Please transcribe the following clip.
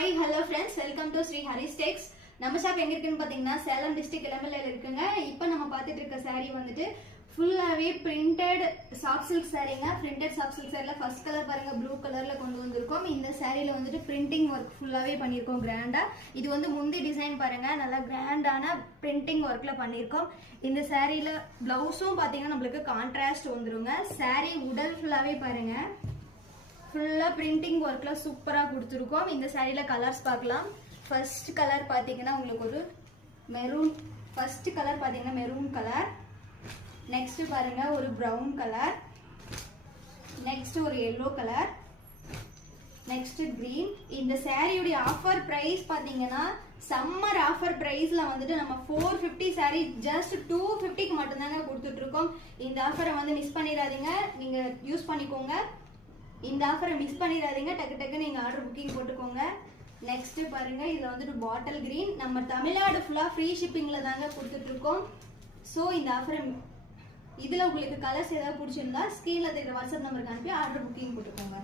Hi hello friends, welcome to Sri Haris tex. நம்ம shop எங்க இருக்குன்னு பாத்தீங்கன்னா சேலம் டிஸ்ட்ரிக்ட் இளம்பிள்ளையில இருக்குங்க. இப்போ நம்ம பார்த்துட்டு இருக்க saree வந்துட்டு ஃபுல்லாவே பிரிண்டட் சாஃப்ட் சில்க் சாரீங்க. பிரிண்டட் சாஃப்ட் சில்க் சாரில ஃபர்ஸ்ட் கலர் பாருங்க, ப்ளூ கலர்ல கொண்டு வந்திருக்கோம். இந்த சாரியில வந்துட்டு பிரிண்டிங் ஒர்க் ஃபுல்லாவே பண்ணியிருக்கோம் கிராண்டா. இது வந்து முந்தி டிசைன் பாருங்க, நல்லா கிராண்டான பிரிண்டிங் ஒர்க்ல பண்ணியிருக்கோம். இந்த சாரியில பிளவுஸும் பாத்தீங்கன்னா நம்மளுக்கு கான்ட்ராஸ்ட் வந்துருங்க. சாரி உடல் ஃபுல்லாவே பாருங்க, ஃபுல்லா பிரிண்டிங் ஒர்க்ல சூப்பரா கொடுத்துருக்கோம். இந்த சாரியில கலர்ஸ் பார்க்கலாம். ஃபர்ஸ்ட் கலர் பாத்தீங்கன்னா உங்களுக்கு ஒரு மெரூன், ஃபர்ஸ்ட் கலர் பாத்தீங்கன்னா மெரூன் கலர். நெக்ஸ்ட் பாருங்க ஒரு பிரவுன் கலர். நெக்ஸ்ட் ஒரு எல்லோ கலர். Next green. இந்த சாரியுடைய ஆஃபர் பிரைஸ் பாத்தீங்கன்னா சம்மர் ஆஃபர் பிரைஸ்ல வந்துட்டு நம்ம 450 சாரி ஜஸ்ட் 250க்கு மட்டும்தாங்க கொடுத்துட்டு இருக்கோம். இந்த ஆஃபரை வந்து மிஸ் பண்ணிடாதீங்க, நீங்க யூஸ் பண்ணிக்கோங்க. இந்த ஆஃபரை மிஸ் பண்ணிடாதீங்க, டக்கு டக்கு நீங்க ஆர்டர் புக்கிங் போட்டுக்கோங்க. நெக்ஸ்ட் பாருங்க, இதுல வந்துட்டு பாட்டில் கிரீன். நம்ம தமிழ்நாடு ஃபுல்லா ஃப்ரீ ஷிப்பிங்ல தாங்க கொடுத்துட்டு இருக்கோம். ஸோ இந்த ஆஃபரை இதுல உங்களுக்கு கலர்ஸ் ஏதாவது பிடிச்சிருந்தா ஸ்கிரீன்ல தெரியுற வாட்ஸ்அப் நம்பருக்கு அனுப்பி ஆர்டர் புக்கிங் போட்டுக்கோங்க.